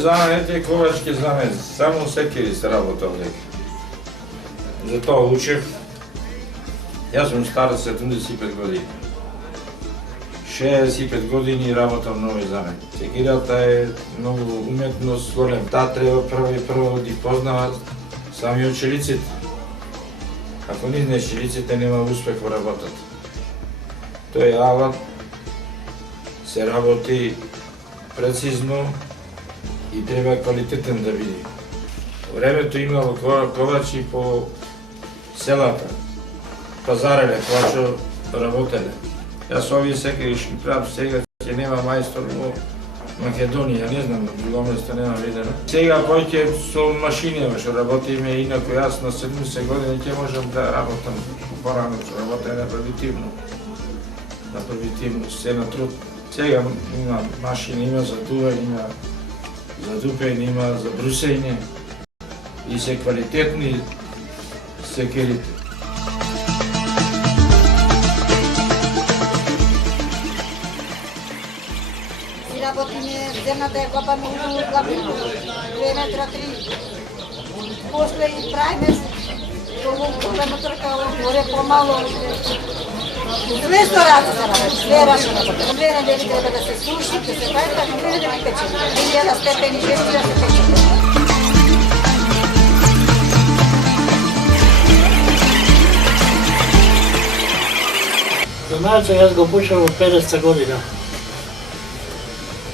занет е ковачки занет, само секери се работал дека. Затоа учев. Јас сум стар 75 години. 65 години работам на овој занет. Секирата е многу уметност, голем. Таа треба прво да познава сами учениците. Ако не знаеш учениците, нема успех во работата. Тој алат се работи прецизно и треба квалитетен да биде. Во времето имало ковачи по селата, пазареле, ковачо работеле. Јас овие секај ќе правам сега, ќе нема мајстор во Македонија, не знам, на друго место нема видено. Сега поќе со машини што работиме, инаку јас на 70 години ќе можам да работам порано, што работам на примитивно, се на труд. Сега има машини, има за дување, има за дупење, има за брусење и се квалитетни секерите. Работиме, земната ја копаме у главину, 2 метра 3. После и правиме голема трка, горе помало. Две стораци се работи, две раши работи. 2 недели треба да се суши, да се прави, така 2 недели печеме. 1000 степени, 6000 се печеме. Занајата јас го почнав од 50 година.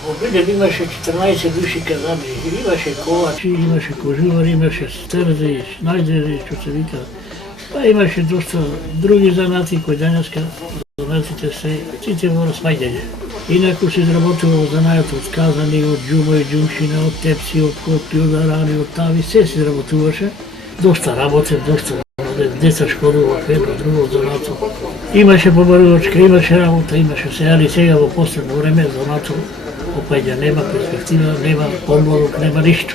Во Билев имаше 14 души казани, имаше ковачи, имаше кожувар, имаше стерзи, шнајдери, што се вика. Па имаше доста други занати кои денеска занатите се сите во расмаѓање. Инаку се изработува во занајата од казани, од џума и џумшина, од тепси, од котли, од арани, од тави, се се изработуваше. Доста работев, доста деца школував едно, друго занато. Имаше побарувачка, имаше работа, имаше се, али сега во последно време занато опаѓа, нема перспектива, нема помолок, нема ништо.